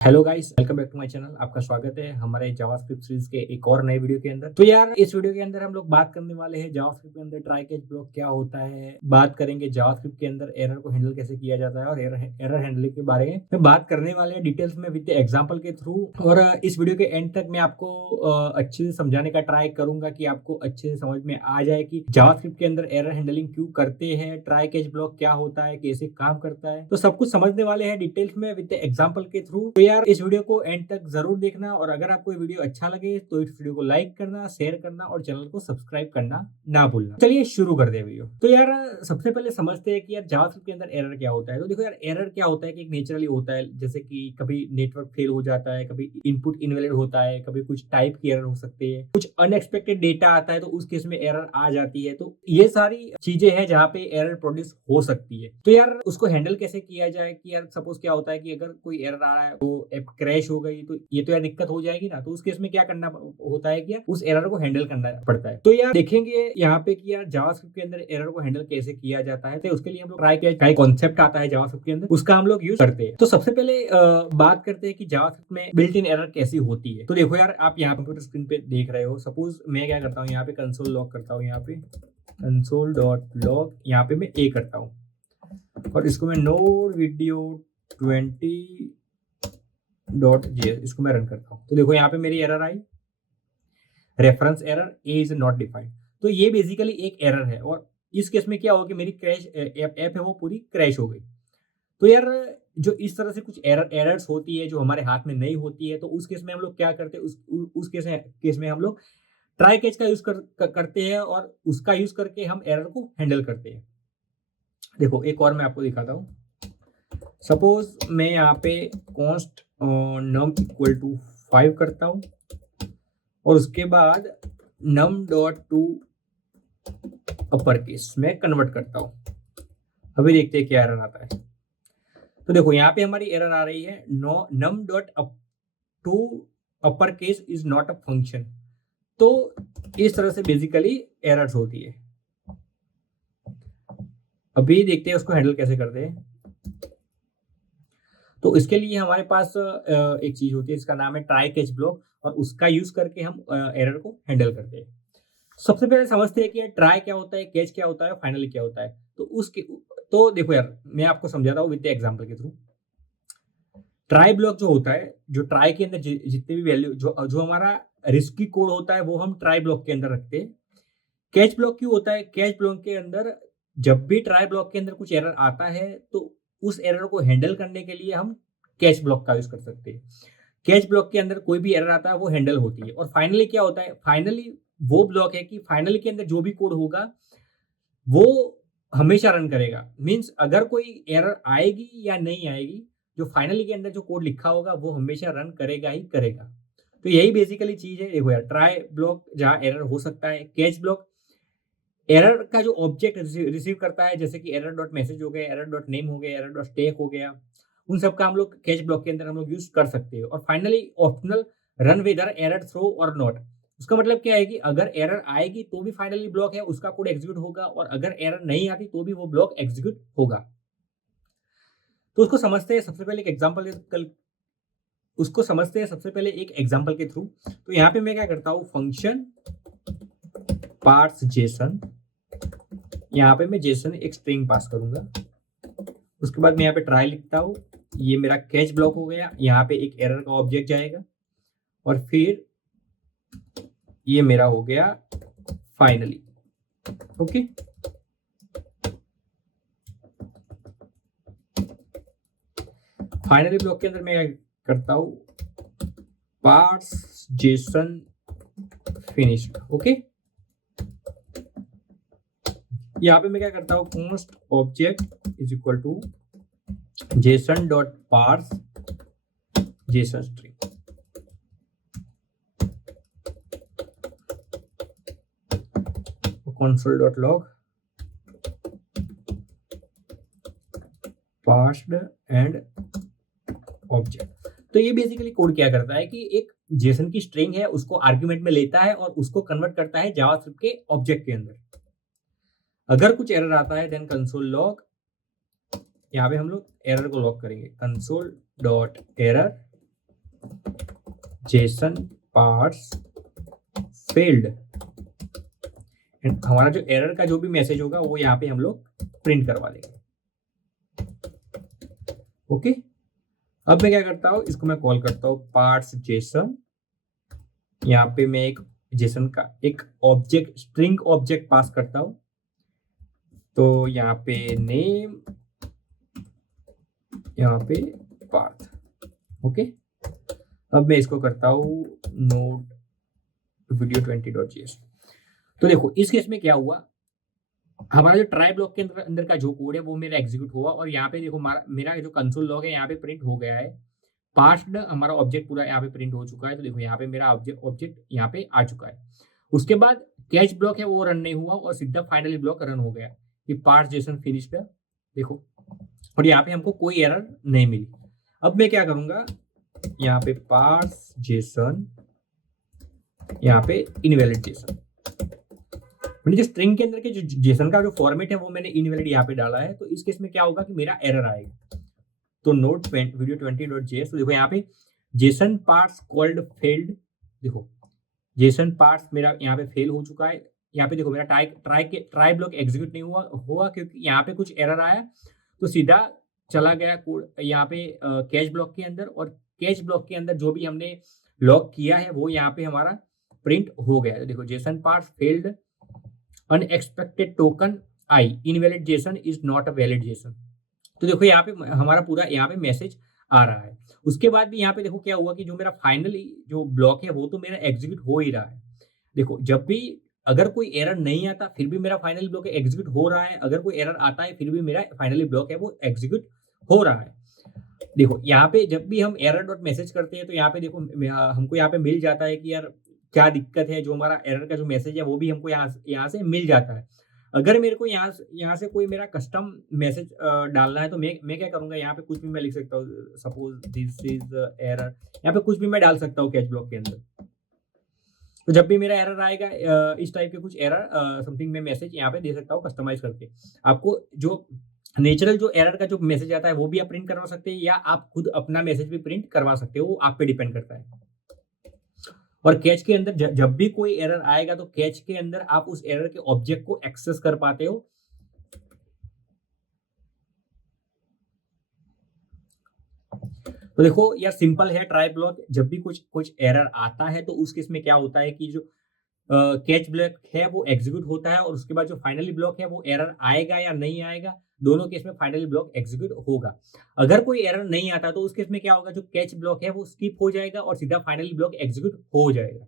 Hello guys, welcome back to my channel. आपका स्वागत है हमारे जावास्क्रिप्ट सीरीज के एक और नए वीडियो के अंदर। तो यार, इस वीडियो के अंदर हम लोग बात करने वाले हैं जावास्क्रिप्ट के अंदर ट्राई कैच ब्लॉक क्या होता है। बात करेंगे जावास्क्रिप्ट के अंदर एरर को हैंडल कैसे किया जाता है और एरर हैंडलिंग के बारे में बात करने वाले हैं डिटेल्स में विद एग्जांपल के थ्रू। और इस वीडियो के एंड तक मैं आपको अच्छे से समझाने का ट्राई करूंगा कि आपको अच्छे से समझ में आ जाए कि जावास्क्रिप्ट के अंदर एरर हैंडलिंग क्यों करते हैं, ट्राई कैच ब्लॉक क्या होता है, कैसे काम करता है। तो सब कुछ समझने वाले हैं डिटेल्स में विद एग्जांपल के थ्रू। तो यार, इस वीडियो को एंड तक जरूर देखना और अगर आपको ये वीडियो अच्छा लगे तो इस वीडियो को लाइक करना, शेयर करना और चैनल को सब्सक्राइब करना ना भूलना। चलिए शुरू कर दे वीडियो। तो यार, सबसे पहले समझते हैं कि यार जावास्क्रिप्ट के अंदर एरर क्या होता है। तो देखो यार, एरर क्या होता है कि एक नेचुरली होता है, जैसे कि कभी नेटवर्क फेल हो जाता है, कभी इनपुट इनवैलिड होता है, कभी कुछ टाइप की एरर हो सकती है, कुछ अनएक्सपेक्टेड डेटा आता है तो उस केस में एरर आ जाती है। तो ये सारी चीजें हैं जहाँ पे एरर प्रोड्यूस हो सकती है। तो यार, उसको हैंडल कैसे किया जाए कि यार सपोज क्या होता है कि अगर कोई एरर आ रहा है तो ऐप क्रैश हो गई, तो ये तो यार दिक्कत हो जाएगी ना। तो उस केस में क्या करना होता है कि यार उस एरर को हैंडल करना पड़ता है। तो यार देखेंगे यहाँ पे कि यार जावास्क्रिप्ट के अंदर एरर को हैंडल कैसे किया जाता है। तो उसके लिए हम लोग ट्राई किया कॉन्सेप्ट आता है जावास्क्रिप्ट के अंदर, उसका हम लोग यूज करते हैं। तो सबसे पहले बात करते हैं कि जावास्क्रिप्ट में बिल्ट इन एरर कैसी होती है। तो देखो यार, आप यहाँ कंप्यूटर स्क्रीन पे देख रहे हो। सपोज मैं क्या करता हूँ, यहाँ पे कंसोल लॉग करता हूँ, यहाँ पे कंसोल डॉट लॉग, यहाँ पे मैं ए करता हूँ और इसको मैं नोड वीडियो 20 डॉट जे इसको मैं रन करता हूँ। तो देखो यहाँ पे मेरी error I, reference error A is not defined. तो ये बेसिकली एक एरर है और इस केस में क्या होगा कि मेरी क्रैश ऐप है वो पूरी क्रैश हो गई। तो यार, जो इस तरह से कुछ एरर्स होती है जो हमारे हाथ में नहीं होती है, तो उस केस में हम लोग क्या करते हैं, उस केस में हम लोग ट्राई कैच का यूज करते हैं और उसका यूज करके हम एरर को हैंडल करते हैं। देखो एक और मैं आपको दिखाता हूँ। सपोज मैं यहाँ पे कॉन्स्ट नम इक्वल टू 5 करता हूँ और उसके बाद num dot to upper case में कन्वर्ट करता हूँ। अभी देखते हैं क्या एरर आता है। तो देखो यहाँ पे हमारी एरर आ रही है, no num dot up to upper case is not a function. तो इस तरह से बेसिकली एरर्स होती है। अभी देखते हैं उसको हैंडल कैसे करते हैं। तो इसके लिए हमारे पास एक चीज होती है, इसका नाम है ट्राई कैच ब्लॉक और उसका यूज करके हम एरर को हैंडल करते हैं। सबसे पहले समझते हैं कि ट्राई क्या होता है, कैच क्या होता है, फाइनली क्या होता है। तो देखो यार, मैं आपको समझाता हूँ विद एग्जांपल के थ्रू। ट्राई ब्लॉक जो होता है, जो ट्राई के अंदर जितने भी वैल्यू जो जो हमारा रिस्की कोड होता है वो हम ट्राई ब्लॉक के अंदर रखते हैं। कैच ब्लॉक क्यों होता है? कैच ब्लॉक के अंदर जब भी ट्राई ब्लॉक के अंदर कुछ एरर आता है तो उस एरर को हैंडल करने के लिए हम कैच ब्लॉक का यूज कर सकते हैं। कैच ब्लॉक के अंदर कोई भी एरर आता है वो हैंडल होती है। और फाइनली क्या होता है? फाइनली वो ब्लॉक है कि फाइनली के अंदर जो भी कोड होगा वो हमेशा रन करेगा। मीन्स अगर कोई एरर आएगी या नहीं आएगी, जो फाइनली के अंदर जो कोड लिखा होगा वो हमेशा रन करेगा ही करेगा। तो यही बेसिकली चीज है। देखो यार, ट्राई ब्लॉक जहाँ एरर हो सकता है, कैच ब्लॉक एरर का जो ऑब्जेक्ट रिसीव करता है, जैसे कि एरर डॉट मैसेज हो गया, एरर डॉट नेम हो गया, एरर डॉट स्टैक हो गया, उन सब का हम लोग कैच ब्लॉक के अंदर हम लोग यूज कर सकते हैं। और finally optional run whether error throw और नॉट। उसका मतलब क्या है कि अगर एरर आएगी तो भी फाइनली ब्लॉक है, उसका कोड एग्जीक्यूट होगा, और अगर एरर नहीं आती तो भी वो ब्लॉक एग्जीक्यूट होगा। तो उसको समझते हैं सबसे पहले एक एग्जांपल कल उसको समझते हैं सबसे पहले एक एग्जांपल के थ्रू। तो यहाँ पे मैं क्या करता हूँ, फंक्शन पार्ट्स जेसन, यहाँ पे मैं जेसन एक स्ट्रिंग पास करूंगा। उसके बाद मैं यहाँ पे ट्राई लिखता हूँ, ये मेरा कैच ब्लॉक हो गया। यहाँ पे एक एरर का ऑब्जेक्ट जाएगा और फिर ये मेरा हो गया फाइनली। ओके, फाइनली ब्लॉक के अंदर मैं करता हूँ पार्ट्स जेसन फिनिश। ओके, यहाँ पे मैं क्या करता हूँ, const object is equal to JSON dot parse JSON string. console dot log parsed and object. तो ये बेसिकली कोड क्या करता है कि एक जेसन की स्ट्रिंग है, उसको आर्गुमेंट में लेता है और उसको कन्वर्ट करता है जावास्क्रिप्ट के ऑब्जेक्ट के अंदर। अगर कुछ एरर आता है देन कंसोल लॉग, यहाँ पे हम लोग एरर को लॉग करेंगे, console dot error Jason parts failed, and हमारा जो एरर का जो भी मैसेज होगा वो यहाँ पे हम लोग प्रिंट करवा देंगे। ओके, अब मैं क्या करता हूँ, इसको मैं कॉल करता हूँ पार्ट्स जेसन। यहाँ पे मैं एक जेसन का एक ऑब्जेक्ट, स्ट्रिंग ऑब्जेक्ट पास करता हूँ। तो यहाँ पे नेम, यहाँ पे पाथ। ओके, अब मैं इसको करता हूँ नोड वीडियो 20.js। तो देखो इस केस में क्या हुआ, हमारा जो ट्राई ब्लॉक के अंदर का जो कोड है वो मेरा एग्जीक्यूट हुआ, और यहाँ पे देखो मेरा जो कंसोल लॉग है यहाँ पे प्रिंट हो गया है। पास्ड हमारा ऑब्जेक्ट पूरा यहाँ पे प्रिंट हो चुका है। तो देखो यहाँ पे मेरा ऑब्जेक्ट यहाँ पे आ चुका है। उसके बाद कैच ब्लॉक है वो रन नहीं हुआ और सीधा फाइनली ब्लॉक रन हो गया कि पार्ट्स जेसन फिनिश्ड। देखो, और यहाँ पे हमको कोई एरर नहीं मिली। अब मैं क्या करूंगा, यहाँ पे पार्ट्स जेसन, यहाँ पे इनवैलिड जेसन, जो स्ट्रिंग के अंदर के जो जेसन का जो फॉर्मेट है वो मैंने इनवैलिड यहाँ पे डाला है। तो इस केस में क्या होगा कि मेरा एरर आएगा। तो नोट वीडियो 20.js, तो देखो यहाँ पे जेसन पार्ट्स कॉल्ड फेल्ड, देखो जेसन पार्ट्स मेरा यहाँ पे फेल हो चुका है। यहाँ पे देखो मेरा ट्राई ब्लॉक एग्जीक्यूट नहीं हुआ क्योंकि यहाँ पे कुछ एरर आया, तो सीधा चला गया कोड यहाँ पे कैच ब्लॉक के अंदर, और कैच ब्लॉक के अंदर जो भी हमने लॉक किया है वो यहाँ पे हमारा प्रिंट हो गया। तो देखो Jason parts failed, unexpected token I, invalid Jason is not a valid Jason. तो देखो यहाँ पे हमारा पूरा यहाँ पे मैसेज आ रहा है। उसके बाद भी यहाँ पे देखो क्या हुआ कि जो मेरा फाइनली जो ब्लॉक है वो तो मेरा एग्जीक्यूट हो ही रहा है। देखो जब भी अगर कोई एरर नहीं आता फिर भी मेरा फाइनली ब्लॉक एग्जीक्यूट हो रहा है, अगर कोई एरर आता है फिर भी मेरा फाइनली ब्लॉक है वो एग्जीक्यूट हो रहा है। देखो यहाँ पे जब भी हम एरर डॉट मैसेज करते हैं तो यहाँ पे देखो हमको यहाँ पे मिल जाता है कि यार क्या दिक्कत है, जो हमारा एरर का जो मैसेज है वो भी हमको यहाँ से मिल जाता है। अगर मेरे को यहाँ से कोई मेरा कस्टम मैसेज डालना है तो मैं क्या करूंगा, यहाँ पे कुछ भी मैं लिख सकता हूँ, सपोज दिस इज एरर, यहाँ पे कुछ भी मैं डाल सकता हूँ कैच ब्लॉक के अंदर। तो जब भी मेरा एरर आएगा इस टाइप के कुछ एरर समथिंग मैं मैसेज यहाँ पे दे सकता हूँ कस्टमाइज करके। आपको जो नेचुरल जो एरर का जो मैसेज आता है वो भी आप प्रिंट करवा सकते हैं, या आप खुद अपना मैसेज भी प्रिंट करवा सकते हो, वो आप पे डिपेंड करता है। और कैच के अंदर जब भी कोई एरर आएगा तो कैच के अंदर आप उस एरर के ऑब्जेक्ट को एक्सेस कर पाते हो। तो देखो यार सिंपल है ट्राई ब्लॉक, जब भी कुछ एरर आता है तो उस केस में क्या होता है कि जो कैच ब्लॉक है वो एग्जीक्यूट होता है, और उसके बाद जो फाइनली ब्लॉक है वो एरर आएगा या नहीं आएगा, दोनों केस में फाइनली ब्लॉक एग्जीक्यूट होगा। अगर कोई एरर नहीं आता तो उस केस में क्या होगा, जो कैच ब्लॉक है वो स्किप हो जाएगा और सीधा फाइनली ब्लॉक एग्जीक्यूट हो जाएगा।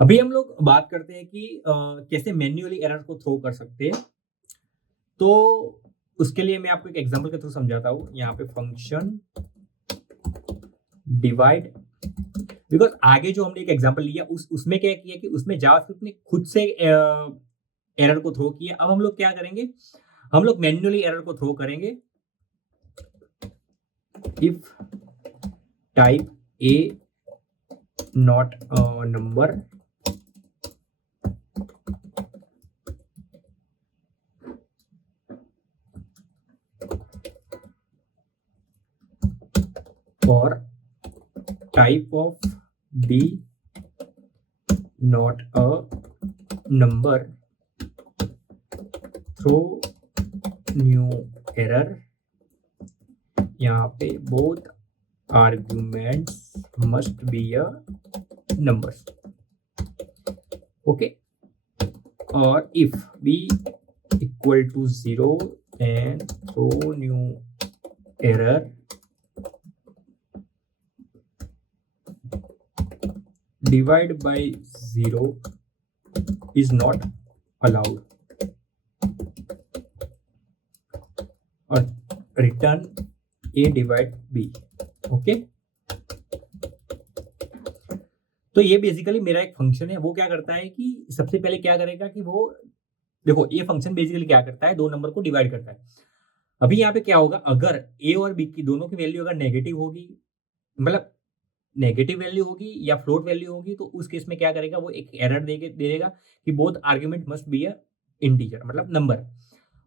अभी हम लोग बात करते हैं कि कैसे मैन्युअली एरर को थ्रो कर सकते हैं। तो उसके लिए मैं आपको एक एग्जांपल के थ्रू समझाता हूँ। यहाँ पे फंक्शन डिवाइड, बिकॉज आगे जो हमने एक एग्जांपल लिया उसमें क्या किया कि उसमें जावास्क्रिप्ट ने खुद से एरर को थ्रो किया। अब हम लोग क्या करेंगे, हम लोग मैन्युअली एरर को थ्रो करेंगे। If type A not number, or type of b not a number, throw new error। यहाँ पे both arguments must be a numbers। okay, और if b equal to 0 and throw new error divide by 0 is not allowed, और return a divide b। Okay, तो ये basically मेरा एक function है। वो क्या करता है कि सबसे पहले क्या करेगा कि वो देखो ये फंक्शन बेसिकली क्या करता है, दो नंबर को डिवाइड करता है। अभी यहाँ पे क्या होगा, अगर a और b की दोनों की वैल्यू अगर नेगेटिव होगी, मतलब नेगेटिव वैल्यू होगी या फ्लोट वैल्यू होगी, तो उस केस में क्या करेगा, वो एक एरर दे देगा कि both argument must be a integer मतलब नंबर।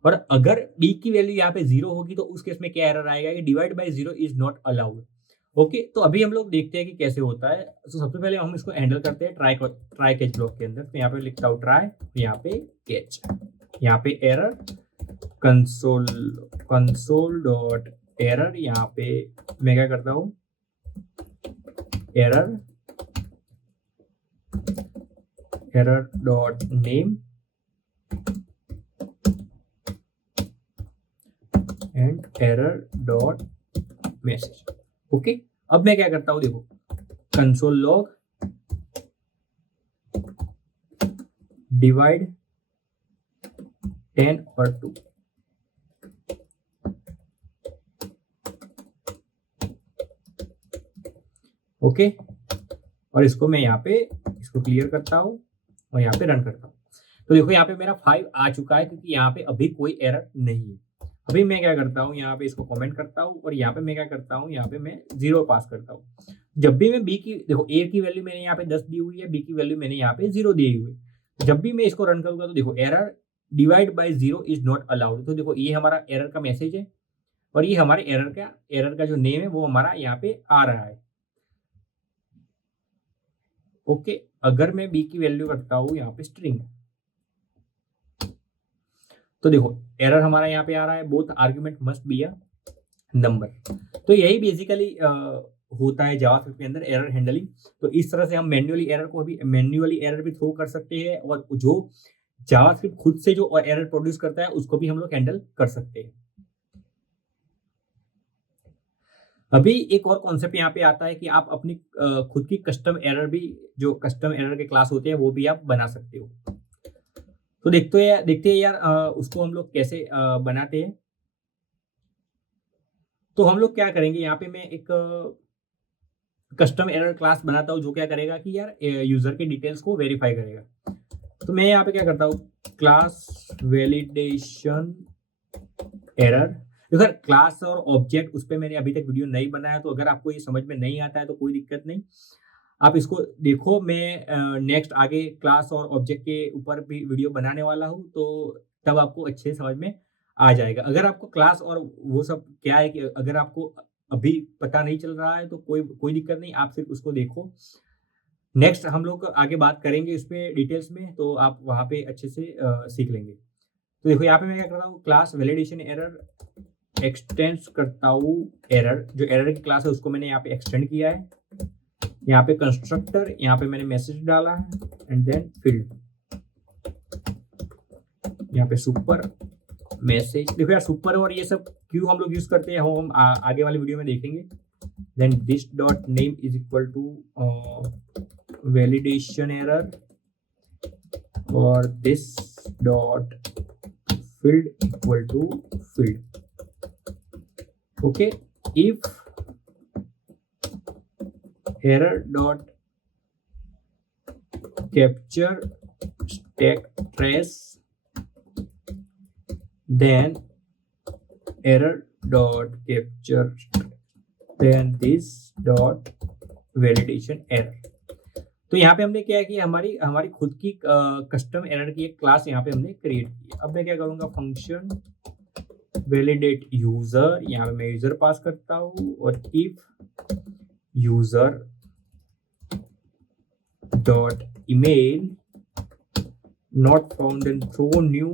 और अगर b की वैल्यू यहाँ पे 0 होगी तो उस केस में क्या एरर आएगा कि divide by 0 is not allowed. Okay, तो अभी हम लोग देखते हैं कि कैसे होता है। तो सबसे पहले हम इसको हैंडल करते हैं ट्राई कैच ब्लॉक के अंदर। तो यहाँ पे लिखता हूँ ट्राई, यहाँ पे कैच, यहाँ पे एरर कंसोल डॉट एरर, यहाँ पे मैं क्या करता हूँ error dot name and error dot message. Okay, अब मैं क्या करता हूँ, देखो कंसोल लॉग डिवाइड 10 और 2। ओके, और इसको मैं यहाँ पे इसको क्लियर करता हूँ और यहाँ पे रन करता हूँ। तो देखो यहाँ पे मेरा 5 आ चुका है क्योंकि यहाँ पे अभी कोई एरर नहीं है। अभी मैं क्या करता हूँ, यहाँ पे इसको कमेंट करता हूँ और यहाँ पे मैं क्या करता हूँ, यहाँ पे मैं 0 पास करता हूँ। जब भी मैं बी की, देखो ए की वैल्यू मैंने यहाँ पे 10 दी हुई है, बी की वैल्यू मैंने यहाँ पे 0 दी हुई है। जब भी मैं इसको रन करूंगा तो देखो error divide by 0 is not allowed. तो देखो ये हमारा एरर का मैसेज है और ये हमारे एरर का जो नेम है वो हमारा यहाँ पे आ रहा है। ओके, अगर मैं बी की वैल्यू करता हूँ यहाँ पे स्ट्रिंग, तो देखो एरर हमारा यहाँ पे आ रहा है, both argument must be a number. तो यही बेसिकली होता है जावास्क्रिप्ट के अंदर एरर हैंडलिंग। तो इस तरह से हम मैन्युअली एरर भी थ्रो कर सकते हैं और जो जावास्क्रिप्ट खुद से जो एरर प्रोड्यूस करता है उसको भी हम लोग हैंडल कर सकते हैं। अभी एक और कॉन्सेप्ट यहाँ पे आता है कि आप अपनी खुद की कस्टम एरर भी, जो कस्टम एरर के क्लास होते हैं वो भी आप बना सकते हो। तो देखते हैं यार उसको हम लोग कैसे बनाते हैं। तो हम लोग क्या करेंगे, यहाँ पे मैं एक कस्टम एरर क्लास बनाता हूँ जो क्या करेगा कि यार यूजर के डिटेल्स को वेरीफाई करेगा। तो मैं यहाँ पे क्या करता हूँ, क्लास वैलिडेशन एरर। देखो क्लास और ऑब्जेक्ट उस पर मैंने अभी तक वीडियो नहीं बनाया, तो अगर आपको ये समझ में नहीं आता है तो कोई दिक्कत नहीं, आप इसको देखो। मैं नेक्स्ट आगे क्लास और ऑब्जेक्ट के ऊपर भी वीडियो बनाने वाला हूँ, तो तब आपको अच्छे से समझ में आ जाएगा। अगर आपको क्लास और वो सब क्या है कि अगर आपको अभी पता नहीं चल रहा है तो कोई दिक्कत नहीं, आप सिर्फ उसको देखो। नेक्स्ट हम लोग आगे बात करेंगे इस पे डिटेल्स में, तो आप वहाँ पे अच्छे से सीख लेंगे। तो देखो यहाँ पे मैं क्या करता हूँ, क्लास वैलिडेशन एरर एक्सटेंड करता हूँ एरर, जो एरर की क्लास है उसको मैंने यहाँ पे एक्सटेंड किया है। यहाँ पे कंस्ट्रक्टर, यहाँ पे मैंने मैसेज डाला है एंड देन फील्ड, यहाँ पे सुपर मैसेज। देखो यार सुपर और ये सब क्यों हम लोग यूज करते हैं हम आगे वाले वीडियो में देखेंगे। Then this dot name is equal to validation error और this dot field equal to field. Okay, if error dot capture stack trace, then error dot capture, then this dot validation error। तो यहाँ पे हमने क्या है कि हमारी खुद की कस्टम एरर की एक क्लास यहाँ पे हमने क्रिएट की। अब मैं क्या करूँगा, फंक्शन वैलिडेट यूजर, यहाँ पे मैं यूजर पास करता हूँ और if user dot email not found and throw new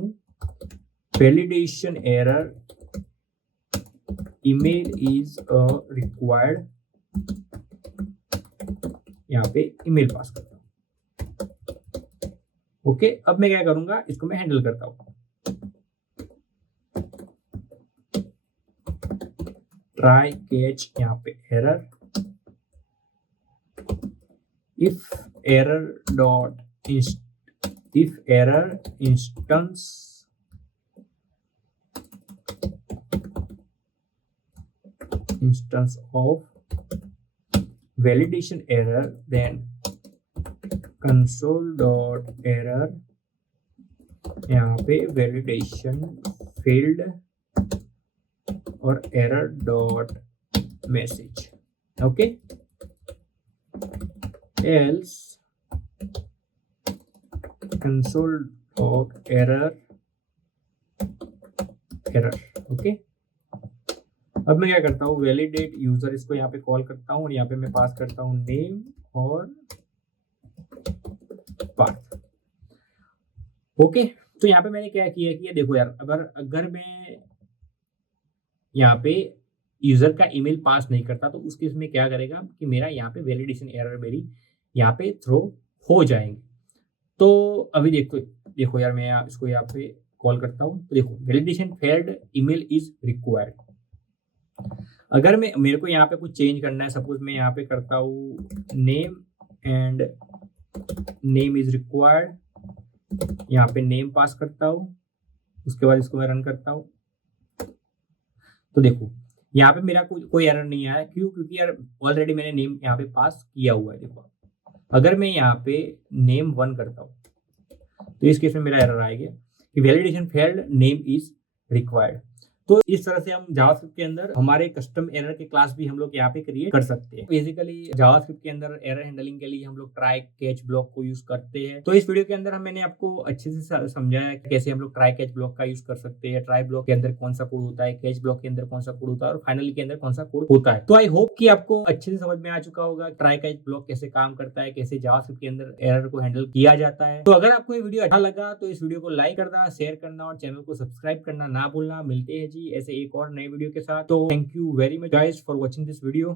validation error, email is a required, यहाँ पे email पास करता हूँ। ओके, अब मैं क्या करूंगा, इसको मैं हैंडल करता हूँ। ट्राई कैच, यहाँ पे error, if error instance of validation error, then console dot error, यहाँ पे validation failed और error dot message। Okay, else console dot error error. Okay, अब मैं क्या करता हूँ, वैलिडेट यूजर इसको यहाँ पे कॉल करता हूँ और यहाँ पे मैं पास करता हूँ नेम और पाथ। ओके, तो यहाँ पे मैंने क्या किया कि ये देखो यार, अगर मैं यहाँ पे यूजर का ईमेल पास नहीं करता तो उस केस में क्या करेगा कि मेरा यहाँ पे वैलिडेशन एरर मेरी यहाँ पे थ्रो हो जाएंगे। तो अभी देखो देखो यार, मैं इसको यहाँ पे कॉल करता हूँ तो देखो validation failed, email is required. अगर मेरे को यहाँ पे कुछ चेंज करना है, सपोज मैं यहाँ पे करता हूँ name and name is required, यहाँ पे नेम पास करता हूँ, उसके बाद इसको मैं रन करता हूँ तो देखो यहाँ पे मेरा कोई एरर नहीं आया। क्यों? क्योंकि यार ऑलरेडी मैंने नेम यहाँ पे पास किया हुआ है। देखो अगर मैं यहाँ पे नेम 1 करता हूँ तो इस केस में मेरा एरर आएगा कि validation failed, name is required. तो इस तरह से हम जावास्क्रिप्ट के अंदर हमारे कस्टम एरर के क्लास भी हम लोग यहाँ पे क्रिएट कर सकते हैं। बेसिकली जावास्क्रिप्ट के अंदर एरर हैंडलिंग के लिए हम लोग ट्राई कैच ब्लॉक को यूज करते हैं। तो इस वीडियो के अंदर मैंने आपको अच्छे से समझाया कैसे हम लोग ट्राई कैच ब्लॉक का यूज कर सकते हैं, ट्राई ब्लॉक के अंदर कौन सा कोड होता है, कैच ब्लॉक के अंदर कौन सा कोड होता है और फाइनली के अंदर कौन सा कोड होता है। तो आई होप कि आपको अच्छे से समझ में आ चुका होगा ट्राई कैच ब्लॉक कैसे काम करता है, कैसे जावास्क्रिप्ट के अंदर एरर को हैंडल किया जाता है। तो अगर आपको ये वीडियो अच्छा लगा तो इस वीडियो को लाइक करना, शेयर करना और चैनल को सब्सक्राइब करना ना भूलना। मिलते हैं जी ऐसे एक और नए वीडियो के साथ। तो thank you very much guys for watching this video.